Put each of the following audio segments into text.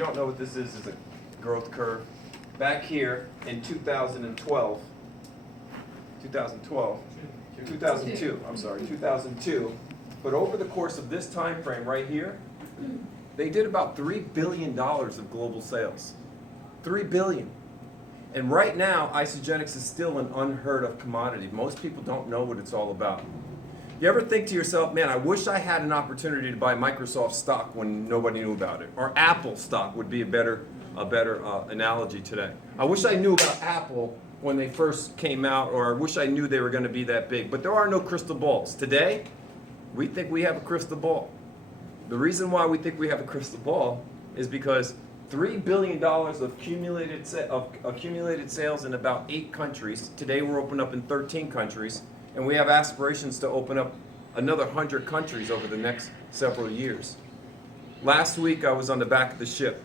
don't know what this is a growth curve. Back here in 2012, 2002, but over the course of this time frame right here, they did about $3 billion of global sales. $3 billion. And right now, isogenics is still an unheard of commodity. Most people don't know what it's all about. You ever think to yourself, man, I wish I had an opportunity to buy Microsoft stock when nobody knew about it, or Apple stock would be a better analogy today. I wish I knew about Apple when they first came out, or I wish I knew they were going to be that big. But there are no crystal balls. Today, we think we have a crystal ball. The reason why we think we have a crystal ball is because $3 billion of accumulated sales in about 8 countries. Today we're open up in 13 countries, and we have aspirations to open up another 100 countries over the next several years. Last week I was on the back of the ship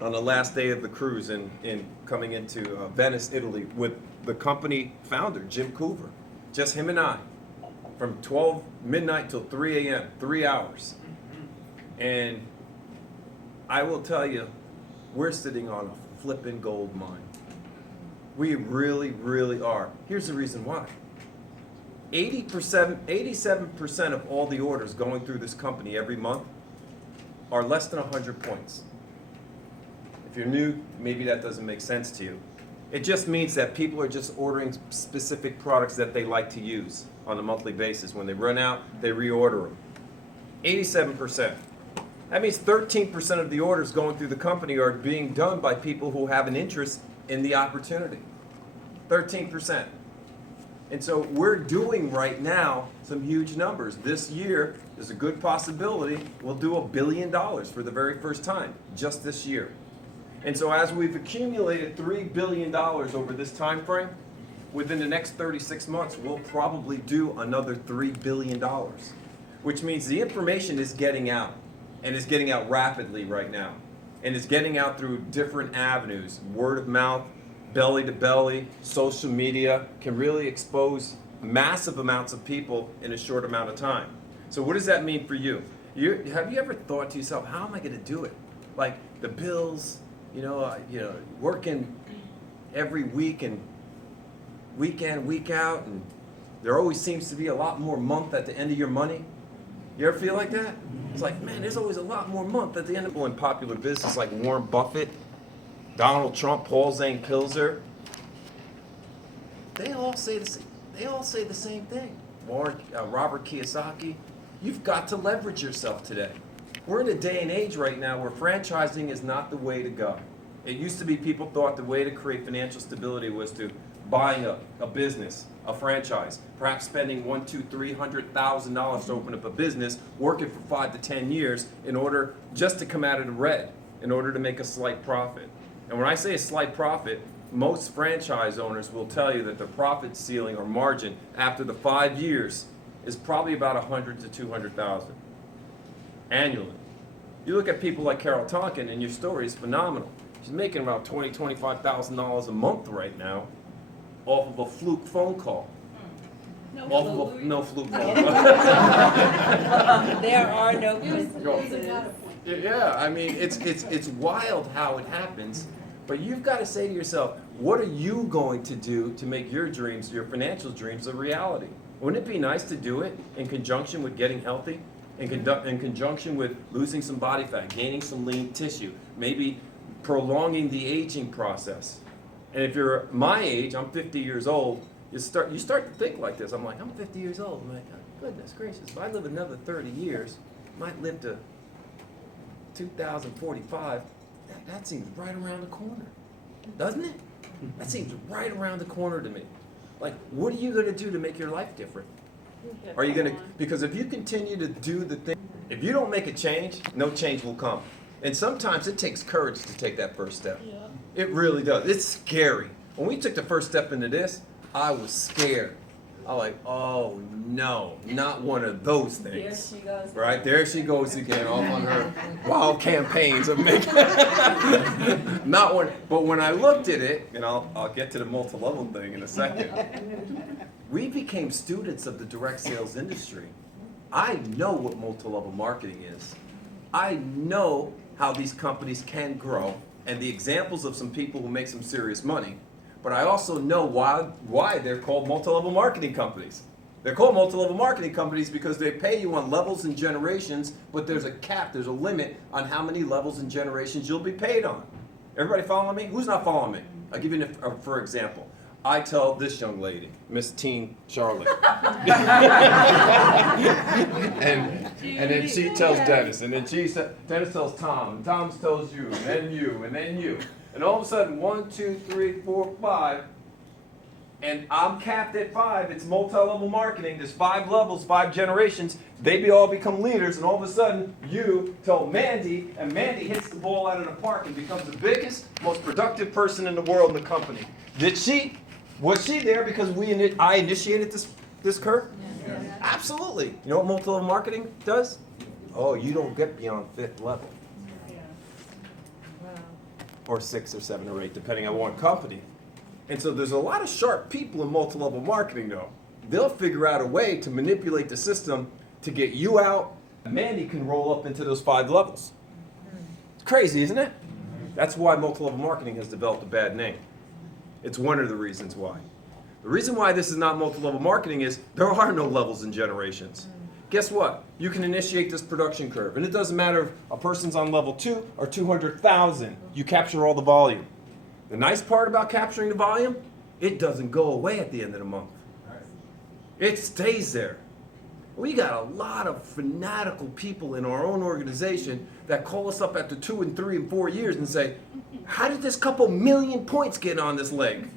on the last day of the cruise in coming into Venice, Italy, with the company founder, Jim Coover. Just him and I, from 12 midnight till 3 a.m., 3 hours. And I will tell you, we're sitting on a flippin' gold mine. We really, really are. Here's the reason why. 87% of all the orders going through this company every month are less than 100 points. If you're new, maybe that doesn't make sense to you. It just means that people are just ordering specific products that they like to use on a monthly basis. When they run out, they reorder them. 87%. That means 13% of the orders going through the company are being done by people who have an interest in the opportunity. 13%. And so we're doing right now some huge numbers. This year, there's a good possibility we'll do $1 billion for the very first time, just this year. And so as we've accumulated $3 billion over this time frame, within the next 36 months, we'll probably do another $3 billion, which means the information is getting out. And it's getting out rapidly right now. And it's getting out through different avenues. Word of mouth, belly to belly, social media can really expose massive amounts of people in a short amount of time. So what does that mean for you? Have you ever thought to yourself, how am I going to do it? Like the bills, working every week and week in, week out, and there always seems to be a lot more month at the end of your money. You ever feel like that? It's like, man, there's always a lot more month at the end of in popular business, like Warren Buffett, Donald Trump, Paul Zane Pilzer. They all say the same thing. Robert Kiyosaki. You've got to leverage yourself today. We're in a day and age right now where franchising is not the way to go. It used to be people thought the way to create financial stability was to buying a business, a franchise, perhaps spending $100,000, $200,000, $300,000 to open up a business, working for 5 to 10 years in order just to come out of the red, in order to make a slight profit. And when I say a slight profit, most franchise owners will tell you that the profit ceiling or margin after the 5 years is probably about $100,000 to $200,000 annually. You look at people like Carol Tonkin, and your story is phenomenal. She's making about $20,000, $25,000 a month right now, off of a fluke phone call. No fluke phone call. There are no Yeah, I mean, it's wild how it happens, but you've got to say to yourself, what are you going to do to make your dreams, your financial dreams, a reality? Wouldn't it be nice to do it in conjunction with getting healthy, in conjunction with losing some body fat, gaining some lean tissue, maybe prolonging the aging process? And if you're my age, I'm 50 years old, you start to think like this. I'm like, I'm 50 years old. I'm like, goodness gracious, if I live another 30 years, might live to 2045, that seems right around the corner, doesn't it? That seems right around the corner to me. Like, what are you going to do to make your life different? Are you going to, because if you continue to do the thing, if you don't make a change, no change will come. And sometimes it takes courage to take that first step. Yeah. It really does. It's scary. When we took the first step into this, I was scared. I was like, oh no, not one of those things. There she goes. Right, there she goes again, off on her wild campaigns of making. Not one. But when I looked at it, and I'll get to the multi-level thing in a second. We became students of the direct sales industry. I know what multi-level marketing is. I know how these companies can grow and the examples of some people who make some serious money. But I also know why they're called multi-level marketing companies. They're called multi-level marketing companies because they pay you on levels and generations, but there's a cap, there's a limit on how many levels and generations you'll be paid on. Everybody following me? Who's not following me? I'll give you for example. I tell this young lady, Miss Teen Charlotte. and then she tells Dennis, and then Dennis tells Tom, and Tom tells you, and then you, and then you. And all of a sudden, 1, 2, 3, 4, 5, and I'm capped at 5. It's multi-level marketing. There's 5 levels, 5 generations. They all become leaders, and all of a sudden, you tell Mandy, and Mandy hits the ball out of the park and becomes the biggest, most productive person in the world in the company. Was she there because I initiated this curve? Yes. Absolutely. You know what multi-level marketing does? Oh, you don't get beyond 5th level. Or 6 or 7 or 8, depending on what company. And so there's a lot of sharp people in multi-level marketing, though. They'll figure out a way to manipulate the system to get you out. Mandy can roll up into those 5 levels. It's crazy, isn't it? That's why multi-level marketing has developed a bad name. It's one of the reasons why. The reason why this is not multi-level marketing is there are no levels and generations. Guess what? You can initiate this production curve, and it doesn't matter if a person's on level 2 or 200,000. You capture all the volume. The nice part about capturing the volume, it doesn't go away at the end of the month. It stays there. We got a lot of fanatical people in our own organization that call us up after 2 and 3 and 4 years and say, how did this couple million points get on this leg?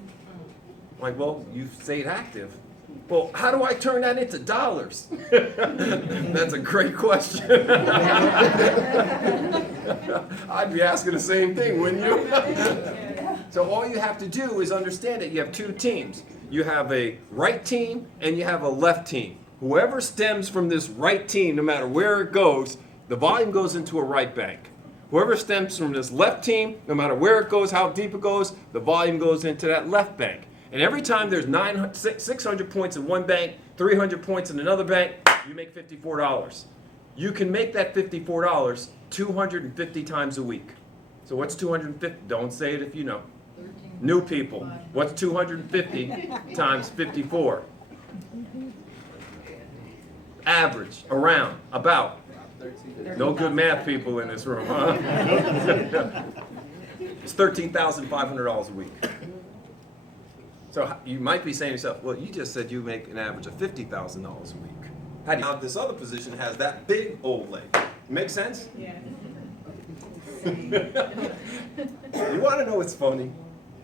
I'm like, well, you stayed active. Well, how do I turn that into dollars? That's a great question. I'd be asking the same thing, wouldn't you? So all you have to do is understand that you have 2 teams. You have a right team and you have a left team. Whoever stems from this right team, no matter where it goes, the volume goes into a right bank. Whoever stems from this left team, no matter where it goes, how deep it goes, the volume goes into that left bank. And every time there's 600 points in one bank, 300 points in another bank, you make $54. You can make that $54 250 times a week. So what's 250? Don't say it if you know. New people. What's 250 times 54? Average, around, about. No good math people in this room, huh? It's $13,500 a week. So you might be saying to yourself, well, you just said you make an average of $50,000 a week. How do you, now this other position has that big old leg. Make sense? Yeah. You want to know what's funny?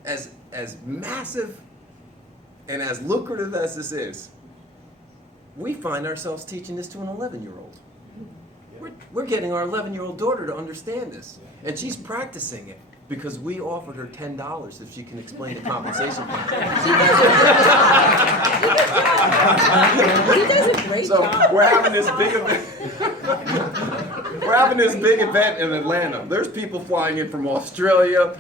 As massive and as lucrative as this is, we find ourselves teaching this to an 11-year-old. We're getting our 11-year-old daughter to understand this, and she's practicing it because we offered her $10 if she can explain the compensation plan. He does a great job. We're having this big event. We're having this big event in Atlanta. There's people flying in from Australia,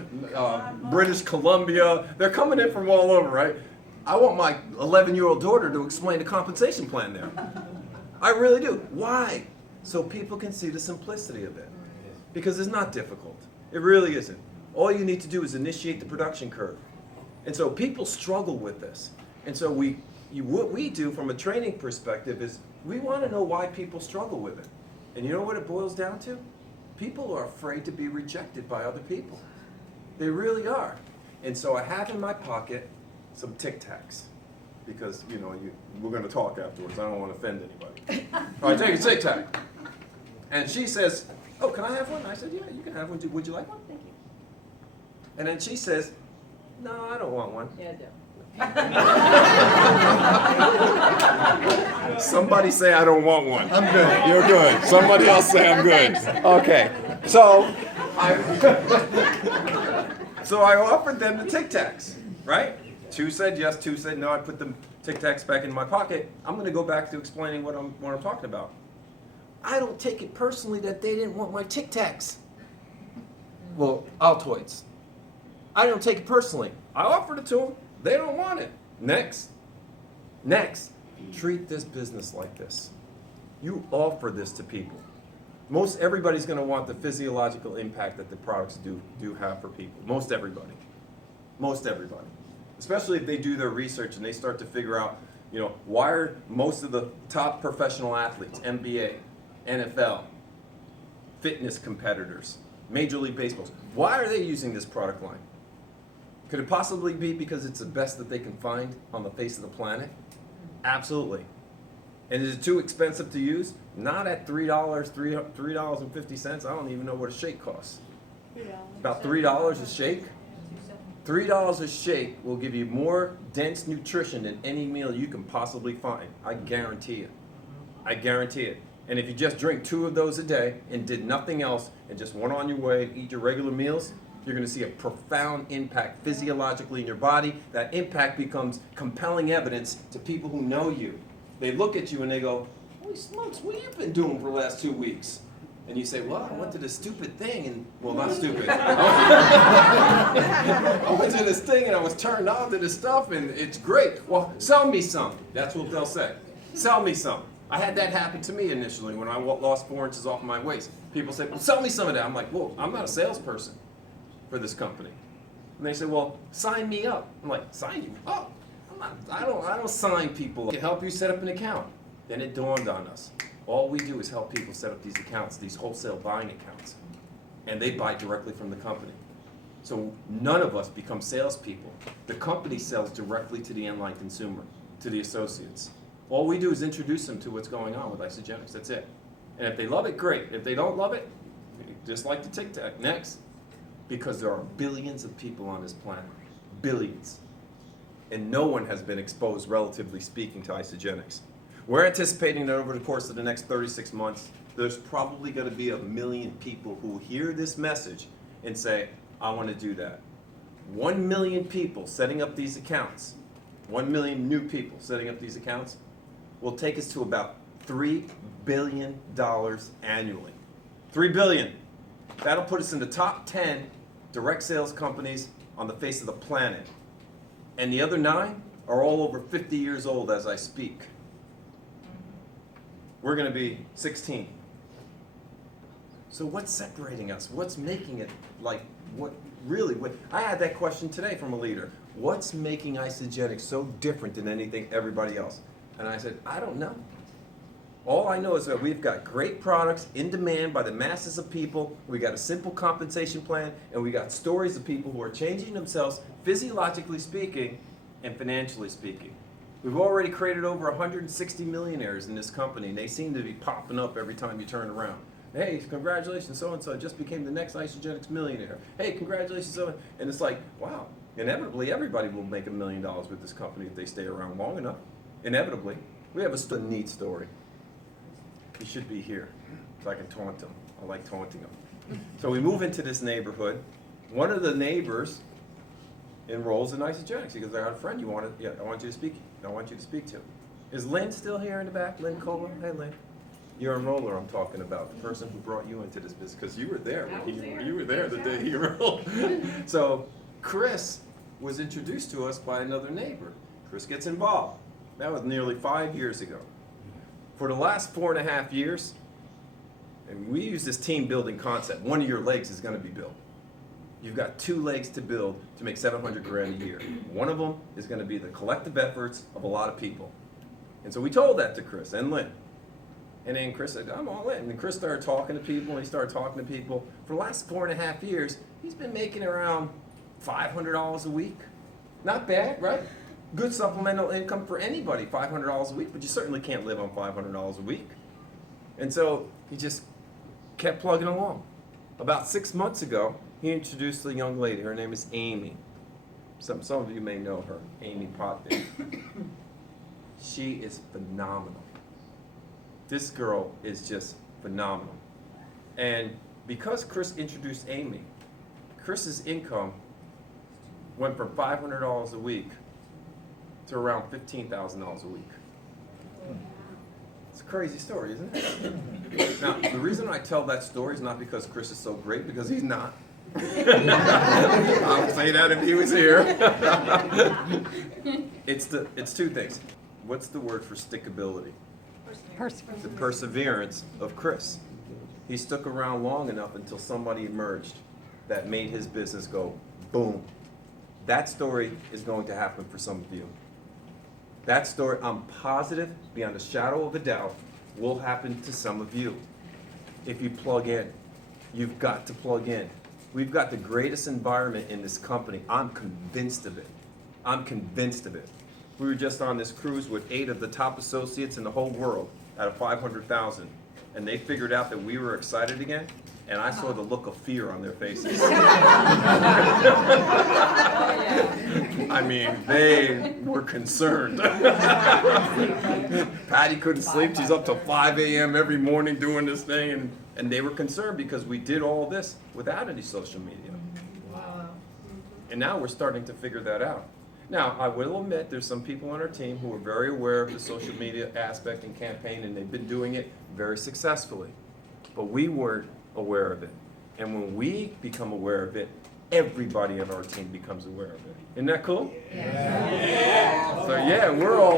British Columbia. They're coming in from all over, right? I want my 11-year-old daughter to explain the compensation plan there. I really do. Why? So people can see the simplicity of it. Because it's not difficult. It really isn't. All you need to do is initiate the production curve. And so people struggle with this. And so what we do from a training perspective is we want to know why people struggle with it. And you know what it boils down to? People are afraid to be rejected by other people. They really are. And so I have in my pocket some Tic Tacs. Because, you know, we're going to talk afterwards. I don't want to offend anybody. All right, take a Tic Tac. And she says, oh, can I have one? I said, yeah, you can have one. Would you like one? Thank you. And then she says, no, I don't want one. Yeah, I do. Somebody say I don't want one. I'm good. You're good. Somebody else say I'm good. Okay. So I offered them the Tic Tacs, right? 2 said yes, 2 said no. I put the Tic Tacs back in my pocket. I'm going to go back to explaining what I'm talking about. I don't take it personally that they didn't want my Tic Tacs. Well, Altoids. I don't take it personally. I offered it to them. They don't want it. Next. Treat this business like this. You offer this to people. Most everybody's going to want the physiological impact that the products do have for people. Most everybody. Most everybody. Especially if they do their research and they start to figure out, why are most of the top professional athletes, NBA, NFL, fitness competitors, Major League Baseball, why are they using this product line? Could it possibly be because it's the best that they can find on the face of the planet? Absolutely. And is it too expensive to use? Not at $3.50. I don't even know what a shake costs. About $3 a shake. $3 a shake will give you more dense nutrition than any meal you can possibly find. I guarantee it. I guarantee it. And if you just drink 2 of those a day and did nothing else and just went on your way and eat your regular meals, you're going to see a profound impact physiologically in your body. That impact becomes compelling evidence to people who know you. They look at you and they go, "Holy smokes, what have you been doing for the last 2 weeks?" And you say, "Well, I went to this stupid thing," and, well, not stupid. I went to this thing and I was turned on to this stuff and it's great. Well, sell me some. That's what they'll say. Sell me some. I had that happen to me initially when I lost 4 inches off my waist. People say, "Well, sell me some of that." I'm like, "Well, I'm not a salesperson for this company." And they say, "Well, sign me up." I'm like, "Sign you up? I don't sign people. I can help you set up an account." Then it dawned on us. All we do is help people set up these accounts, these wholesale buying accounts. And they buy directly from the company. So none of us become salespeople. The company sells directly to the end-line consumer, to the associates. All we do is introduce them to what's going on with Isogenics. That's it. And if they love it, great. If they don't love it, just like the Tic Tac, next. Because there are billions of people on this planet. Billions. And no one has been exposed, relatively speaking, to Isogenics. We're anticipating that over the course of the next 36 months, there's probably going to be 1 million people who hear this message and say, "I want to do that." 1 million people setting up these accounts, 1 million new people setting up these accounts, will take us to about $3 billion annually. $3 billion. That'll put us in the top 10 direct sales companies on the face of the planet. And the other 9 are all over 50 years old as I speak. We're going to be 16. So what's separating us? What's making it I had that question today from a leader. What's making Isogenics so different than anything everybody else? And I said, I don't know. All I know is that we've got great products in demand by the masses of people. We got a simple compensation plan, and we got stories of people who are changing themselves, physiologically speaking and financially speaking. We've already created over 160 millionaires in this company, and they seem to be popping up every time you turn around. Hey, congratulations, so-and-so just became the next Isogenics millionaire. Hey, congratulations, so and it's like, wow, inevitably everybody will make $1 million with this company if they stay around long enough. Inevitably. We have a neat story. He should be here, so I can taunt him. I like taunting him. So we move into this neighborhood. One of the neighbors enrolls in Isogenics. He goes, "I got a friend I want you to speak to." Is Lynn still here in the back? Lynn Cola? Hey, Lynn. Your enroller I'm talking about, the person who brought you into this business, because you were there. You were there the day he enrolled. So Chris was introduced to us by another neighbor. Chris gets involved. That was nearly 5 years ago. For the last 4.5 years, and we use this team building concept. One of your legs is going to be built. You've got 2 legs to build to make $700,000 a year. One of them is going to be the collective efforts of a lot of people. And so we told that to Chris and Lynn. And then Chris said, "I'm all in." And then Chris started talking to people, and he started talking to people. For the last 4.5 years, he's been making around $500 a week. Not bad, right? Good supplemental income for anybody, $500 a week, but you certainly can't live on $500 a week. And so he just kept plugging along. About 6 months ago, he introduced a young lady. Her name is Amy. Some of you may know her, Amy Potton. She is phenomenal. This girl is just phenomenal. And because Chris introduced Amy, Chris's income went from $500 a week to around $15,000 a week. It's a crazy story, isn't it? Now, the reason I tell that story is not because Chris is so great, because he's not. I would say that if he was here. It's 2 things. What's the word for stickability? Perseverance. The perseverance of Chris. He stuck around long enough until somebody emerged that made his business go boom. That story is going to happen for some of you. That story, I'm positive, beyond a shadow of a doubt, will happen to some of you. If you plug in, you've got to plug in. We've got the greatest environment in this company. I'm convinced of it. I'm convinced of it. We were just on this cruise with 8 of the top associates in the whole world out of 500,000. And they figured out that we were excited again, and I saw the look of fear on their faces. I mean, they were concerned. Patty couldn't sleep. She's up till 5 a.m. every morning doing this thing, and they were concerned because we did all this without any social media. Wow. And now we're starting to figure that out. Now, I will admit there's some people on our team who are very aware of the social media aspect and campaign, and they've been doing it very successfully. But we weren't aware of it. And when we become aware of it, everybody on our team becomes aware of it. Isn't that cool? Yeah. So yeah, we're all